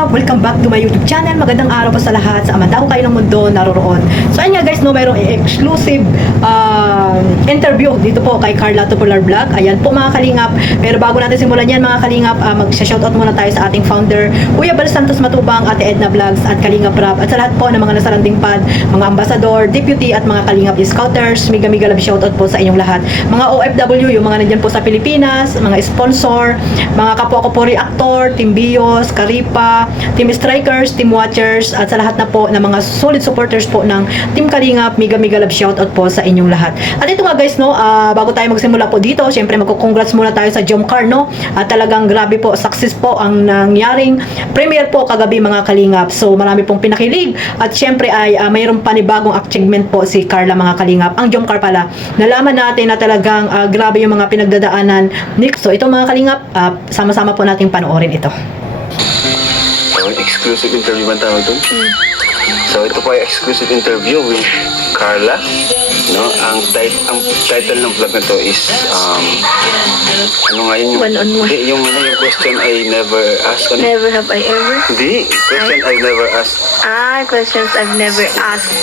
Kalingap, welcome back to my YouTube channel. Magandang araw po sa lahat, sa amandao kayo ng mundo naroroon. So ayun nga guys, no, mayroong exclusive interview dito po kay Carla Tupular Vlog. Ayan po mga Kalingap. Pero bago natin simulan yan mga Kalingap, mag-shoutout muna tayo sa ating founder, Kuya Bal Santos Matubang, Ate Edna Vlogs at Kalingap Rap. At sa lahat po ng mga nasa landing pad, mga ambassador, deputy at mga Kalingap Scouters, mega love shoutout po sa inyong lahat. Mga OFW, yung mga nandyan po sa Pilipinas, mga sponsor, mga kapwa ko po reactor, Team Bios, Karipa, Team Strikers, Team Watchers, at sa lahat na po ng mga solid supporters po ng Team Kalingap, mega love shoutout po sa inyong lahat. At ito nga guys, no, bago tayo magsimula po dito, syempre magko-congrats muna tayo sa Jomcar, no? At talagang grabe po, success po ang nangyaring premiere po kagabi mga Kalingap. So marami pong pinakilig at syempre ay mayroong panibagong achievement po si Carla mga Kalingap. Ang Jomcar pala, nalaman natin na talagang grabe yung mga pinagdadaanan ni. So ito mga Kalingap, sama-sama po nating panoorin ito. Exclusive interview ba tawag doon? So ito po ay exclusive interview with Carla, no? Ang title ng vlog na to is ano nga yun? Hindi, yung question I never asked. Never have I ever? Hindi, question I never asked. Questions I've never asked.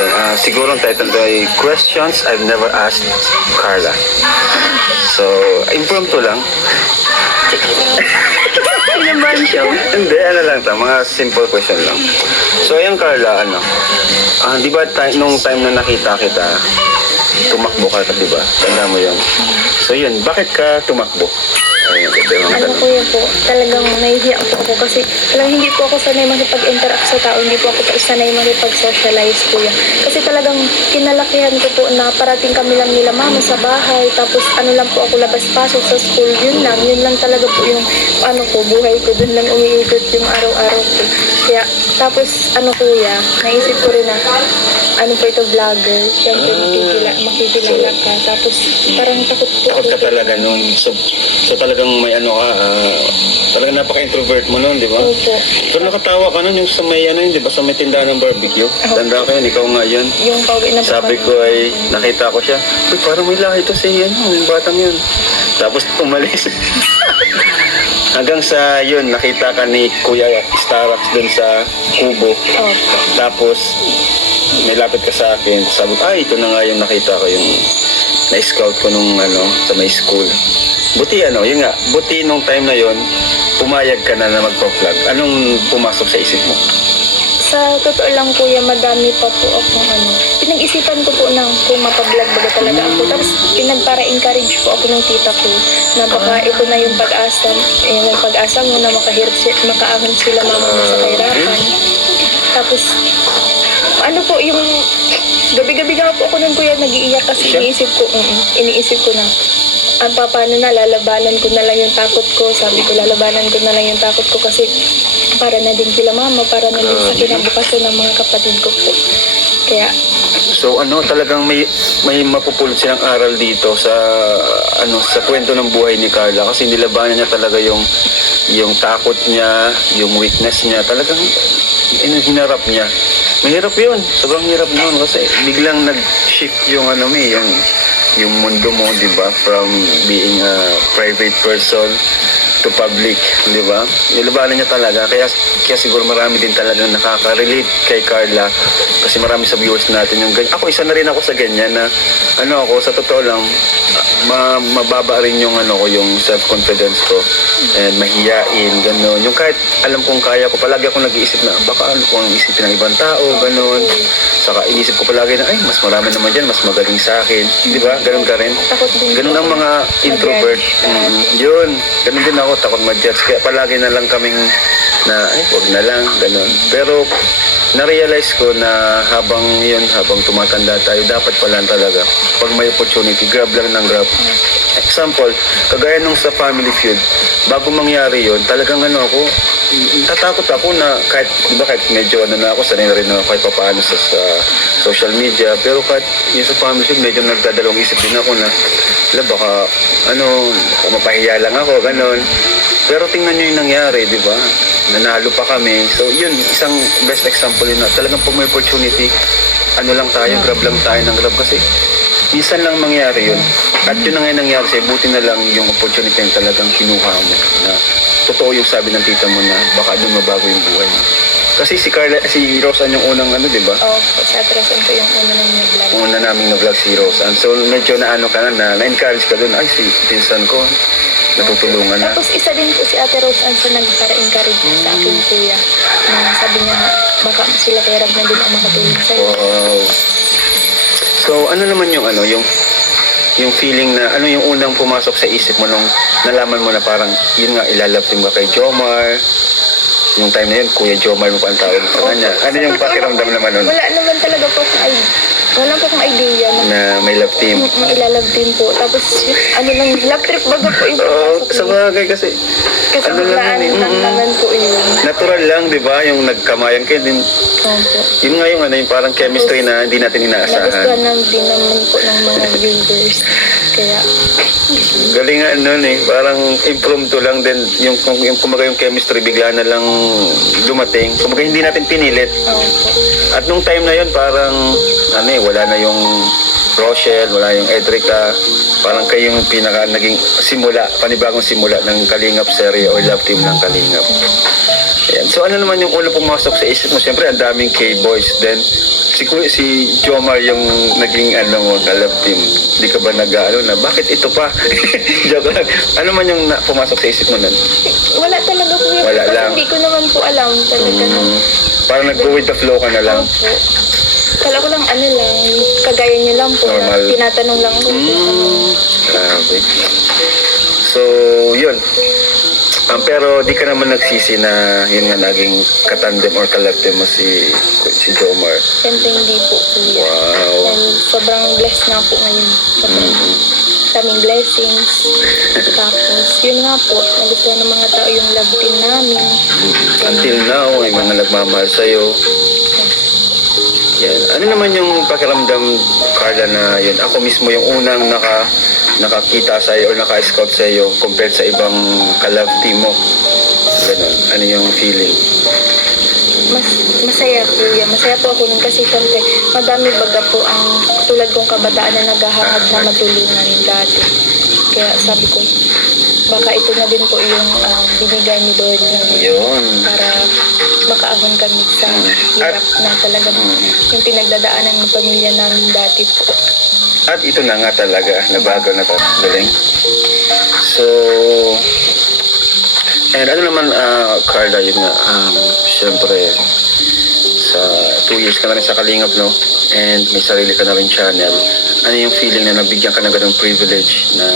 Yan, siguro ang title to ay Questions I've Never Asked Carla. So, impromptu lang. Pinaman show. Hindi, ano lang ta, mga simple question lang. So, ayan Carla, di ba nung time na nakita kita, tumakbo ka, di ba? Tanda mo yun. So, yun, bakit ka tumakbo? Ayun, Po yun po, talagang nahihiya po ako kasi talagang hindi po ako sanay makipag-interact sa tao, hindi po ako sanay makipag-socialize po yan. Kasi talagang kinalakihan ko po na parating kami lang nila mama sa bahay, tapos ano lang po ako labas-pasok sa school, yun lang talaga po yung buhay ko, dun lang umiikot yung araw-araw ko. Kaya, tapos kuya, naisip ko rin na po ito vlogger, syempre makikilala ka, tapos parang takot po. Takot ka talaga nun. So talagang may talagang napaka-introvert mo nun, di ba? Opo. Pero nakatawa ka nun yung sa may di ba, sa may tindahan ng barbecue. Tanda ko yun, ikaw nga yun. Yung pauwi na Sabi ko ay, nakita ko siya, uy, parang may lahi ito si yung batang yun. Tapos umalis. Hanggang sa yun, nakita ka ni Kuya Starax dun sa kubo. Opo. Tapos, may lapit ka sa akin. Sabi ko, ito na nga yung nakita ko, yung na-scout ko nung sa may school. Buti yun nga, buti nung time na yun, pumayag ka na magpa-vlog. Anong pumasok sa isip mo? Sa totoo lang kuya, madami pa po akong pinag-isipan ko po kung mapablog ba talaga ako. Tapos pinagpara-encourage po ako ng tita ko na baka ito na yung pag-asa, yung pag-asa mo na makaahon sila mama mo sa kahirapan. Tapos po yung gabi-gabi nga po ako nun kuya nag-iiyak kasi iniisip ko na paano na lalabanan ko na lang yung takot ko. Sabi ko lalabanan ko na lang yung takot ko kasi para na din sila mama, para na din sa kinabukasan ng mga kapatid ko po. Kaya so talagang may mapupulot silang aral dito sa sa kwento ng buhay ni Carla kasi nilabanan niya talaga yung takot niya, yung weakness niya, talagang hinarap niya. Mahirap yun, sobrang hirap noon kasi biglang nag-shift yung yung mundo mo, di ba? From being a private person to public, di ba? Nilabanan niya talaga. Kaya siguro marami din talagang nakaka-relate kay Carla. Kasi marami sa viewers natin yung ganyan. Ako, isa na rin ako sa ganyan na ako, sa totoo lang, mababa rin yung yung self-confidence ko. And mahiyain, gano'n. Yung kahit alam kong kaya ko, palagi ako nag-iisip na, baka kung isipin ng ibang tao, gano'n. Saka inisip ko palagi na, mas marami naman dyan, mas magaling sa akin. Di ba? Ganun ka rin. Ganun ang mga introvert. Yun. Ganun din ako, takot ma-judge. Kaya palagi na lang kaming wag na lang, ganun. Pero na-realize ko na habang tumatanda tayo, dapat pala talaga, pag may opportunity, grab lang ng grab. Example, kagaya nung sa Family Feud, bago mangyari yun, talagang tatakot ako na kahit medyo na ako, sanay na rin ako kahit papaano sa social media, pero kahit yung sa Family Feud, medyo nagdadalawang isip din ako na, baka mapahiya lang ako, ganun. Pero tingnan nyo yung nangyari, di ba? Nanalo pa kami. So yun, isang best example yun na talagang pag may opportunity, lang tayo, grab lang tayo ng grab kasi minsan lang mangyari yun. At yun na nga yung nangyari sa'yo, buti na lang yung opportunity na talagang kinuha mo. Na totoo yung sabi ng tita mo na baka doon mabago yung buhay mo. Kasi si Roseanne yung unang ano, di ba? Sa atrasan ko yung una ng vlog. Una naming na-vlog si Roseanne. So medyo na-encourage ka doon. Ay, si pinsan ko, natutulungan na. Tapos isa din po si Ate Rose ang sa nagpara-encourage sa akin kuya. Na sabi niya nga, baka sila kay Rab na din ang makatulong sa'yo. Wow. So ano naman yung yung feeling na ano yung unang pumasok sa isip mo nung nalaman mo na parang yun nga ilalapin mo kay Jomar, yung time na yun Kuya Jomar mo pa ang tawag sa kanya, ano yung pakiramdam naman nun Wala naman talaga po wala po akong idea na may love team? Mailalab din po. Tapos love trip baga po yung Oo, pasok sa niya. bagay kasi Kasi ano lang biglaan yun, lang naman po yun. natural lang, di ba? Yung nagkamayan kayo din, Opo. yun nga yung yung parang chemistry na hindi natin inaasahan. Nagustuhan lang din naman po ng mga viewers. Kaya, Galingan nun parang impromptu lang din yung kumaga yung chemistry bigla na lang dumating. Kumaga hindi natin pinilit. opo. At nung time na yun parang wala na yung Rochelle, wala yung Edrica. Parang kayo yung pinaka naging simula, panibagong simula ng Kalingap serye o love team ng Kalingap. Ayan. So ano naman yung una pumasok sa isip mo? Siyempre ang daming K-boys. Then si Jomar yung naging mo, love team. Hindi ka ba na bakit ito pa? Joke lang. Ano man yung pumasok sa isip mo nun? Wala talaga po yun. Wala Kasi lang. hindi ko naman po alam talaga. Parang nag-go with the flow ka na lang. Opo. Kala ko lang kagaya niyo lang po. Normal. Na tinatanong lang po. Grabe. So, yun. Pero di ka naman nagsisi na yun nga naging katandem or kalabtem mo si Jomar. Siyempre hindi po kuya. Wow. And sobrang blessed na po ngayon. Sobrang daming blessings. Tapos, yun nga po, nagustuhan ng mga tao yung love team namin. Until now, may mga nagmamahal sa'yo. Yan. Ano naman yung pakiramdam, Carla, na yun, ako mismo yung unang nakakita sa'yo or naka-scout sa'yo compared sa ibang ka-love team mo? Ganun. Ano yung feeling? Masaya kuya. Masaya po ako nun kasi syempre madami baga po ang tulad kong kabataan na naghahangad na matulungan dati. Kaya sabi ko, baka ito na din po yung binigay ni Lord na Yun. para makaahon kami sa hirap na talagang yung pinagdadaanan ng pamilya namin dati po. At ito na nga talaga, nabago na to. Galing. So, and ano naman, Carla, yun nga, syempre, sa 2 years ka na rin sa Kalingap, no? And may sarili ka na rin channel. Ano yung feeling na nabigyan ka na ganung privilege na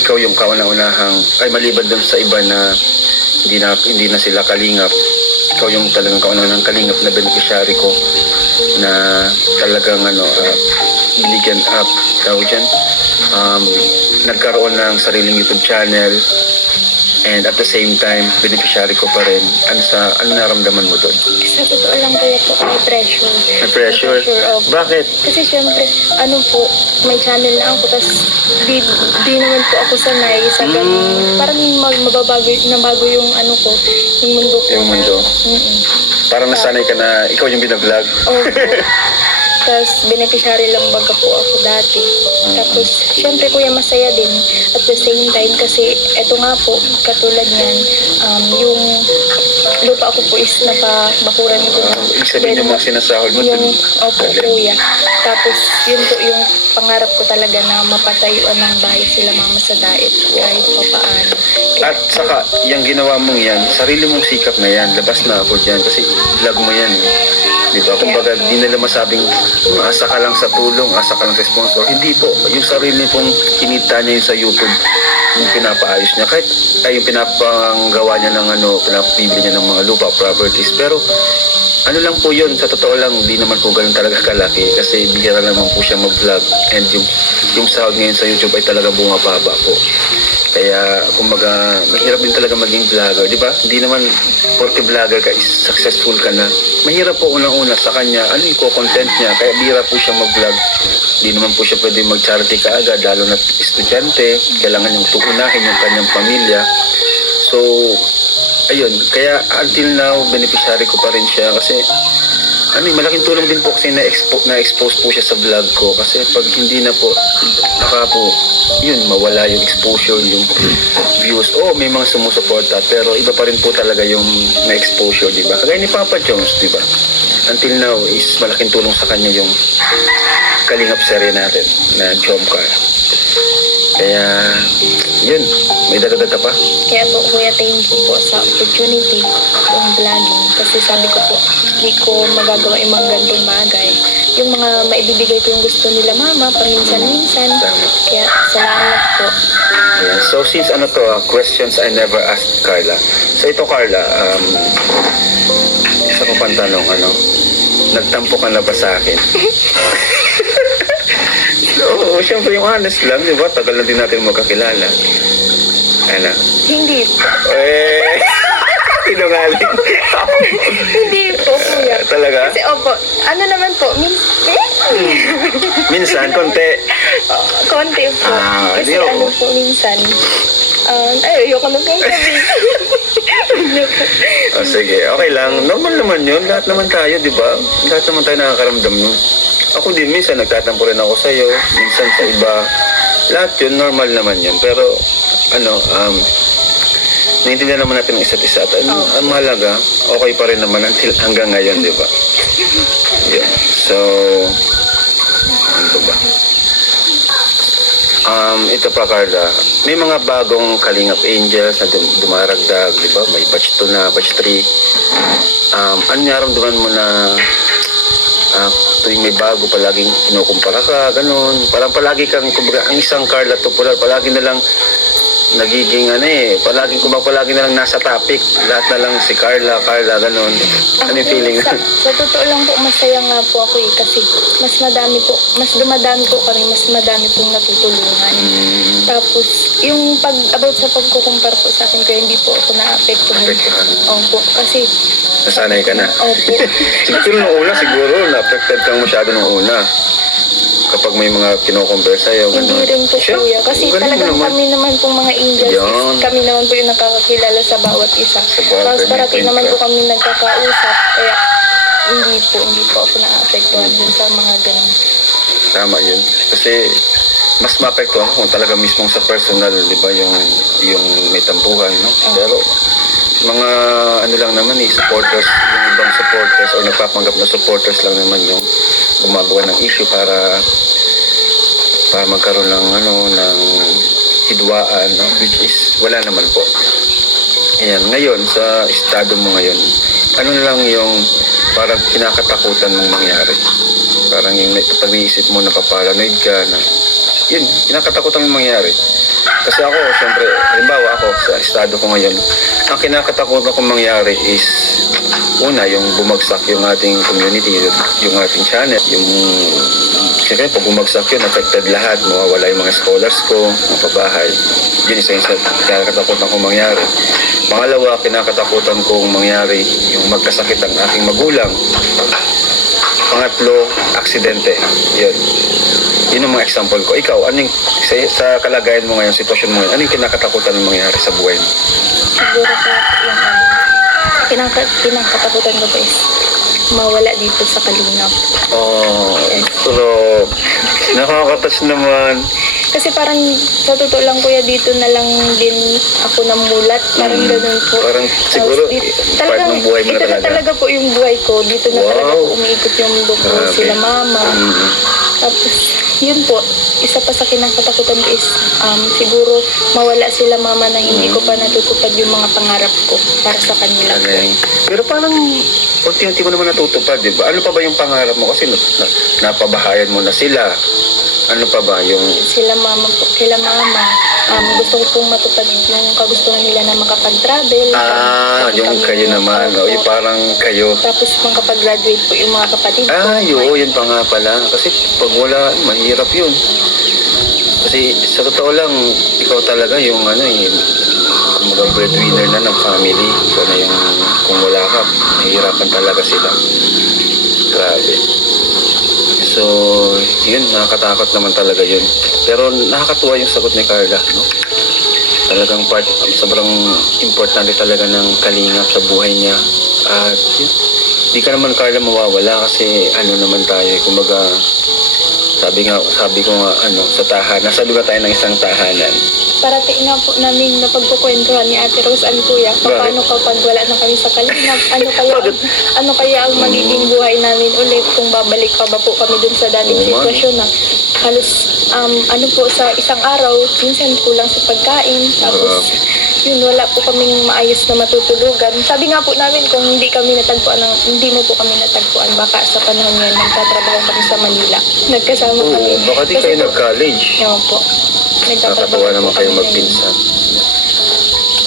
ikaw yung kauna-unahang, ay maliban dun sa iba na hindi na sila Kalingap, ikaw yung talagang kauna-unahang Kalingap na beneficiary ko na talagang binigyan up, tawag dyan, nagkaroon ng sariling YouTube channel and at the same time, beneficiary ko pa rin. Ano naramdaman mo doon? Sa totoo lang kaya po, may pressure. May pressure? Of, Bakit? kasi syempre, may channel na ako, tapos di naman po ako sanay sa ganun. Parang nabago yung yung mundo ko. Yung mundo? Parang nasanay ka na ikaw yung binablog? Opo. Tapos, beneficiary lang baga po ako dati. Tapos, syempre kuya, masaya din. At the same time, kasi eto nga po, katulad niyan, yung lupa ko po is napabakuran ko. Ibig sabihin yung mga sinasahod mo Yung, dun? opo, kuya. Tapos, yun po yung pangarap ko talaga na mapatayuan ng bahay sila mama sa daet kahit pa paano. At saka, yung ginawa mong yan, sarili mong sikap na yan, labas na ako dyan kasi vlog mo yan. Di ba? Kumbaga, di nila masabing asa ka lang sa tulong, asa ka lang sa sponsor. Hindi po. Yung sarili pong kinita niya yun sa YouTube, yung pinapaayos niya. Kahit yung pinapagawa niya ng pinapabili niya ng mga lupa, properties. Pero, ano lang po yun, sa totoo lang, di naman po ganun talaga kalaki. Kasi bihira naman po siya mag-vlog. And yung sahod ngayon sa YouTube ay talaga bumababa po. Kaya, kumbaga, mahirap din talaga maging vlogger, di ba? Hindi naman, porke vlogger ka, is successful ka na. Mahirap po unang-una sa kanya, ano yung content niya, kaya bihira po siya mag-vlog. Hindi naman po siya pwede mag-charity kaagad, lalo na estudyante, kailangan niyang tuunahin yung kanyang pamilya. So, ayun, kaya until now, beneficiary ko pa rin siya kasi malaking tulong din po kasi na-expose po siya sa vlog ko. Kasi pag hindi na po, baka po, yun, mawala yung exposure, yung views. May mga sumusuporta, pero iba pa rin po talaga yung na-exposure, di ba? Kagaya ni Papa Jones, di ba? Until now, is malaking tulong sa kanya yung Kalingap serye natin na Jomcar. Kaya, yun, may dadagdag ka pa? Kaya po, Kuya, thank you po sa opportunity yung vlogging. Kasi sabi ko po, hindi ko magagawa yung mga ganitong bagay. Yung mga maibibigay ko yung gusto nila mama, paminsan-minsan. Tama. Kaya salamat po. Ayan. So, since questions I never asked Carla. So, ito Carla, isa ko pang tanong, nagtampo ka na ba sa akin? Oo, syempre yung honest lang, di ba? Tagal na din natin magkakilala. Ano? Hindi po. Sinungaling. Hindi po, Kuya. Talaga? Kasi opo, ano naman po, Minsan, konti. konti po. Kasi di ako. ano po, minsan. Ayoko na pong sabihin. Ano po? Sige, okay lang. Normal naman yun. Lahat naman tayo, di ba? Lahat naman tayo nakakaramdam nun. Ako din, minsan nagtatampo rin ako sa'yo. Minsan sa iba. Lahat yun, normal naman yun. Pero, naiintindihan naman natin ang isa't isa. At ang mahalaga, okay pa rin naman hanggang ngayon, di ba? Yeah. So, ano ba? Ito pa, Carla. May mga bagong Kalingap Angels na dumaragdag, di ba? May batch 2 na, batch 3. Ano naramdaman mo na tuwing may bago, palaging kinukumpara ka, ganun. Parang palagi kang, kumbaga, ang isang Carla Tupular, palagi na lang nagiging palagi na lang nasa topic. Lahat na lang si Carla, ganun. Ano yung feeling? Sa totoo lang po, masaya nga po ako kasi mas dumadami po kami, mas madami pong natutulungan. Tapos, yung about sa pagkukumpara po sa akin, kaya hindi po ako na-apektuhan. Opo, kasi Nasanay ka na. Opo. Siguro nung una, na-affected kang masyado nung una. Kapag may mga kino-compare sa'yo, Hindi gano'n. rin po, Kuya. Kasi talagang kami naman pong mga angels, Yun. kami naman po yung nakakakilala sa bawat isa. bawat Tapos parati ganyan, naman ka. po kami nagkakausap. Kaya hindi po ako na-apektuhan dun sa mga ganun. Tama yun. Kasi mas maapektuhan kung talaga mismong sa personal, di ba, yung may tampuhan, no? Pero mga lang naman supporters, yung ibang supporters o nagpapanggap na supporters lang naman yung gumagawa ng issue para magkaroon ng ng hidwaan, no? Which is wala naman po. Ayan, ngayon sa estado mo ngayon, ano na lang yung parang kinakatakutan mong mangyari? Parang yung pag-iisip mo na paparanoid ka na yun, kinakatakutan mong mangyari. Kasi ako, syempre, halimbawa ako sa estado ko ngayon, ang kinakatakutan kong mangyari is una, yung bumagsak yung ating community, yung ating channel, yung siyempre, pag bumagsak yun, affected lahat, mawawala yung mga scholars ko, mga pabahay. Yun isa yung kinakatakutan kong mangyari. Pangalawa, kinakatakutan kong mangyari yung magkasakit ang aking magulang. Pangatlo, aksidente. Yun. Yun ang mga example ko. Ikaw, sa kalagayan mo ngayon, sitwasyon mo ngayon, ano yung kinakatakutan mong mangyari sa buhay mo? Siguro po yung kinakatakutan ko po is mawala dito sa Kalingap. Pero nakaka-touch naman. Kasi parang sa totoo lang, Kuya, dito na lang din ako namulat. Parang ganun po. Parang siguro, part ng buhay mo na ito na talaga. talaga po yung buhay ko. Dito na talaga po umiikot yung mundo ko. Grabe. Sila mama. Tapos, yun po. Isa pa sa kinakatakutan ko is siguro mawala sila mama na hindi ko pa natutupad yung mga pangarap ko para sa kanila. Pero parang unti-unti mo naman natutupad, di ba? Ano pa ba yung pangarap mo? Kasi napabahayan mo na sila. Ano pa ba yung... Kila mama. Gusto ko pong matupad yung kagustuhan nila na makapag-travel. Yung kayo naman. O, yung parang kayo. Tapos makapag-graduate po yung mga kapatid ko. Yun pa nga pala. Kasi pag wala, mahirap yun. Kasi sa totoo lang, ikaw talaga yung kumbaga breadwinner na ng family. Ikaw na yung, kung wala ka, mahirapan talaga sila. Grabe. So, yun, nakakatakot naman talaga yun. Pero nakakatuwa yung sagot ni Carla, no? Talagang sobrang importante talaga ng Kalingap sa buhay niya. At yun, Di ka naman, Carla, mawawala kasi ano naman tayo, kumbaga, sabi ko nga, sa tahanan, nasa lugar tayo ng isang tahanan. Parating nga po namin na pagkukwentuhan ni Ate Rose and Kuya, paano kapag wala na kami sa kalingap, ano kaya ang magiging buhay namin ulit kung babalik pa ba po kami dun sa dating sitwasyon na halos sa isang araw, minsan kulang sa pagkain, tapos yun, wala po kaming maayos na matutulugan. Sabi nga po namin kung hindi mo po kami natagpuan, baka sa panahon ngayon magtatrabaho kami sa Manila. Nagkasama kami. Baka di Kasi kayo po, nag-college. yun po. Nakakatuwa naman kayo magpinsan.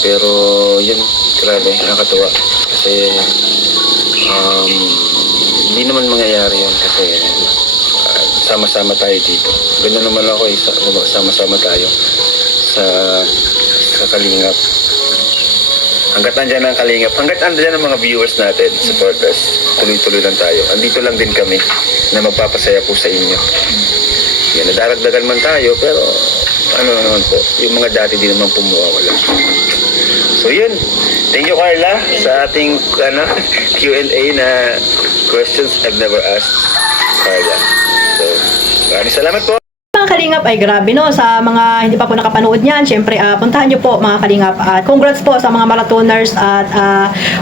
Pero yun, grabe, nakakatuwa. Kasi hindi naman mangyayari yun kasi sama-sama tayo dito. Ganun naman ako, sama-sama tayo sa Kalingap. Hanggat nandyan ang Kalingap, hanggat nandyan ang mga viewers natin, supporters, tuloy-tuloy lang tayo. Andito lang din kami na magpapasaya po sa inyo. Yan, nadaragdagan man tayo, pero ano naman po, yung mga dati din naman pumuwawala. So yun, thank you, Carla, sa ating Q&A na questions I've never asked Carla. So, maraming salamat po. Mga kalingap ay grabe no, sa mga hindi pa po nakapanood niyan, syempre puntahan nyo po mga kalingap at congrats po sa mga marathoners at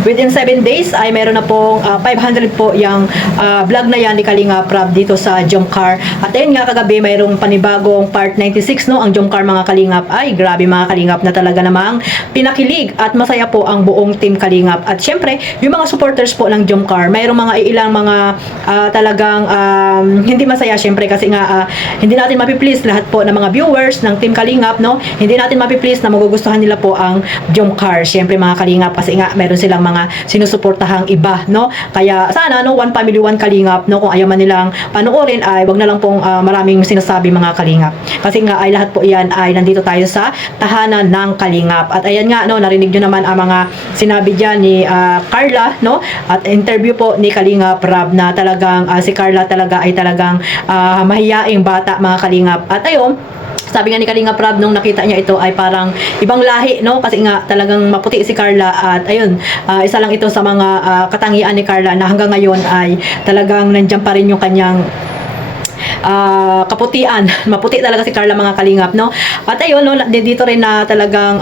within 7 days ay meron na pong 500 po yung vlog na yan ni Kalingap Rab dito sa Jomcar. At ayun nga, kagabi mayroong panibagong part 96 no, ang Jomcar mga kalingap. Ay grabe mga kalingap na talaga namang pinakilig at masaya po ang buong team Kalingap. At syempre yung mga supporters po ng Jomcar, mayroong mga ilang mga talagang hindi masaya syempre kasi nga hindi natin mapi-please lahat po ng mga viewers ng Team Kalingap, no? Hindi natin mapi-please na magugustuhan nila po ang Jomcar. Siyempre mga Kalingap kasi nga meron silang mga sinusuportahang iba, no? Kaya sana no, one family, one Kalingap, no? Kung ayaw man nilang panoorin ay wag na lang pong maraming sinasabi mga Kalingap. Kasi nga ay lahat po iyan ay nandito tayo sa tahanan ng Kalingap. At ayan nga no, narinig niyo naman ang mga sinabi diyan ni Carla, no? At interview po ni Kalingap Rab na talagang si Carla talaga ay talagang mahiyaing bata mga Kalingap. At ayun, sabi nga ni Kalingap Rab nung nakita niya ito ay parang ibang lahi, no? Kasi nga talagang maputi si Carla at ayun, isa lang ito sa mga katangian ni Carla na hanggang ngayon ay talagang nandiyan pa rin yung kanyang kaputian. Maputi talaga si Carla mga Kalingap, no? At ayun, no, dito rin na talagang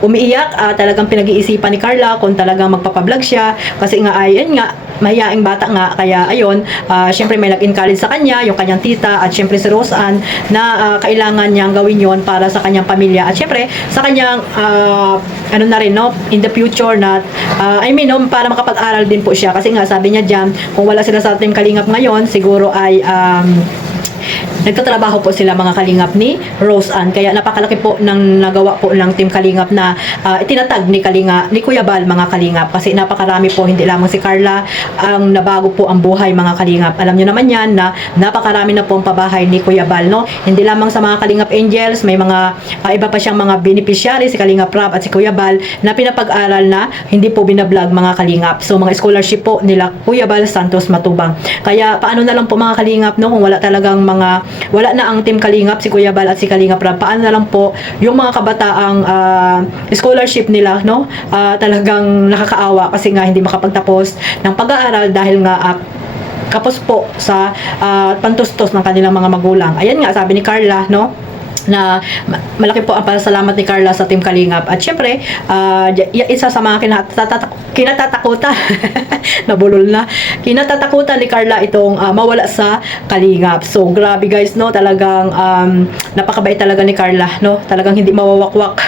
umiiyak, talagang pinag-iisipan ni Carla kung talagang magpapablog siya kasi nga ay yun nga, mahiyaing bata nga, kaya ayun, syempre may nag-encourage sa kanya, yung kanyang tita at syempre si Roseanne na kailangan niyang gawin yon para sa kanyang pamilya at syempre sa kanyang ano na rin, no, in the future na no, para makapag-aral din po siya kasi nga sabi niya diyan, kung wala sila sa Team Kalingap ngayon, siguro ay nagtatrabaho po sila mga Kalingap ni Roseanne. Kaya napakalaki po ng nagawa po ng Team Kalingap na itinatag ni Kuya Bal mga Kalingap. Kasi napakarami po, hindi lamang si Carla ang nabago po ang buhay mga Kalingap. Alam nyo naman yan na napakarami na po ang pabahay ni Kuya Bal, no? Hindi lamang sa mga Kalingap Angels, may mga iba pa siyang mga beneficiary, si Kalingap Rab at si Kuya Bal na pinapag-aral na hindi po binablog mga Kalingap. So mga scholarship po nila Kuya Bal Santos Matubang. Kaya paano na lang po mga Kalingap, no? Kung wala na ang Team Kalingap, si Kuya Bal at si Kalingap Rab, paano na lang po yung mga kabataang scholarship nila, no? Talagang nakakaawa kasi nga hindi makapagtapos ng pag-aaral dahil nga kapos po sa pantustos ng kanilang mga magulang. Ayan nga, sabi ni Carla, no? Na malaki po ang pasalamat ni Carla sa Team Kalingap at syempre isa sa mga kinatatakutan nabulol na kinatatakutan ni Carla itong mawala sa Kalingap. So grabe guys, no, talagang napakabait talaga ni Carla, no, talagang hindi mawawakwak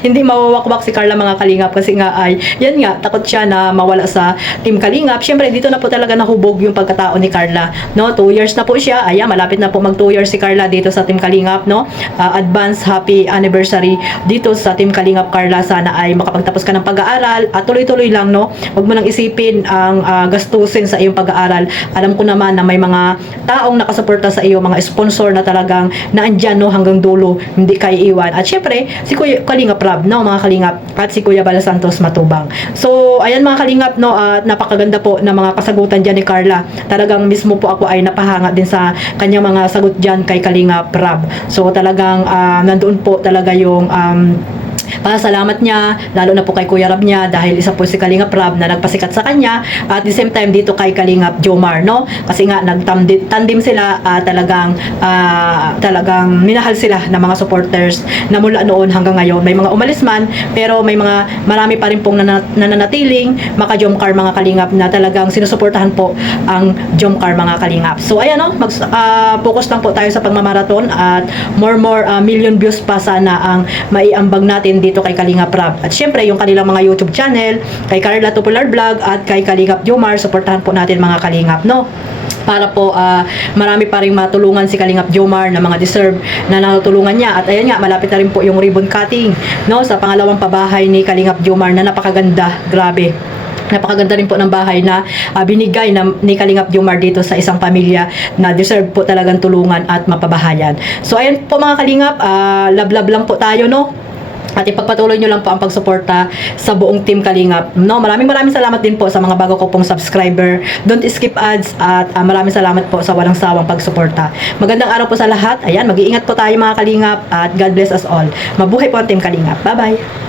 hindi mawawakwak si Carla mga Kalingap kasi nga ay yan nga, takot siya na mawala sa Team Kalingap. Syempre dito na po talaga nahubog yung pagkatao ni Carla, no? 2 years na po siya, ayan, malapit na po mag 2 years si Carla dito sa Team Kalingap, no? Advance happy anniversary dito sa Team Kalingap Carla. Sana ay makapagtapos ka ng pag-aaral at tuloy-tuloy lang, no? Huwag mo nang isipin ang gastusin sa iyong pag-aaral. Alam ko naman na may mga taong nakasuporta sa iyo, mga sponsor na talagang naandyan, no, hanggang dulo, hindi kayo iwan. At syempre si Kuya Kalingap Rab, no, mga Kalingap, at si Kuya Bal Santos Matubang. So ayan mga Kalingap, no, at napakaganda po na mga kasagutan dyan ni Carla. Talagang mismo po ako ay napahanga din sa kanyang mga sagot dyan kay Kalingap Rab. So talagang nandoon po talaga yung pasalamat niya, lalo na po kay Kuya Rab niya dahil isa po si Kalingap Rab na nagpasikat sa kanya at the same time dito kay Kalingap Jomar, no? Kasi nga nagtandim sila, talagang minahal sila ng mga supporters na mula noon hanggang ngayon. May mga umalis man, pero may mga marami pa rin pong nananatiling maka Jomcar mga Kalingap na talagang sinusuportahan po ang Jomcar mga Kalingap. So ayan, no, focus lang po tayo sa pagmamarathon at more million views pa sana ang maiambag natin dito kay Kalingap Rab. At syempre, yung kanilang mga YouTube channel, kay Carla Tupular Vlog at kay Kalingap Jomar, supportahan po natin mga Kalingap, no? Para po marami pa rin matulungan si Kalingap Jomar na mga deserve na natulungan niya. At ayan nga, malapit na rin po yung ribbon cutting, no, sa pangalawang pabahay ni Kalingap Jomar na napakaganda, grabe. Napakaganda rin po ng bahay na binigay ni Kalingap Jomar dito sa isang pamilya na deserve po talagang tulungan at mapabahayan. So ayan po mga Kalingap, love lang po tayo, no? At ipagpatuloy nyo lang po ang pagsuporta sa buong Team Kalingap. No, maraming salamat din po sa mga bago ko pong subscriber. Don't skip ads at maraming salamat po sa walang sawang pagsuporta. Magandang araw po sa lahat. Ayan, mag-iingat po tayo mga Kalingap at God bless us all. Mabuhay po ang Team Kalingap. Bye-bye!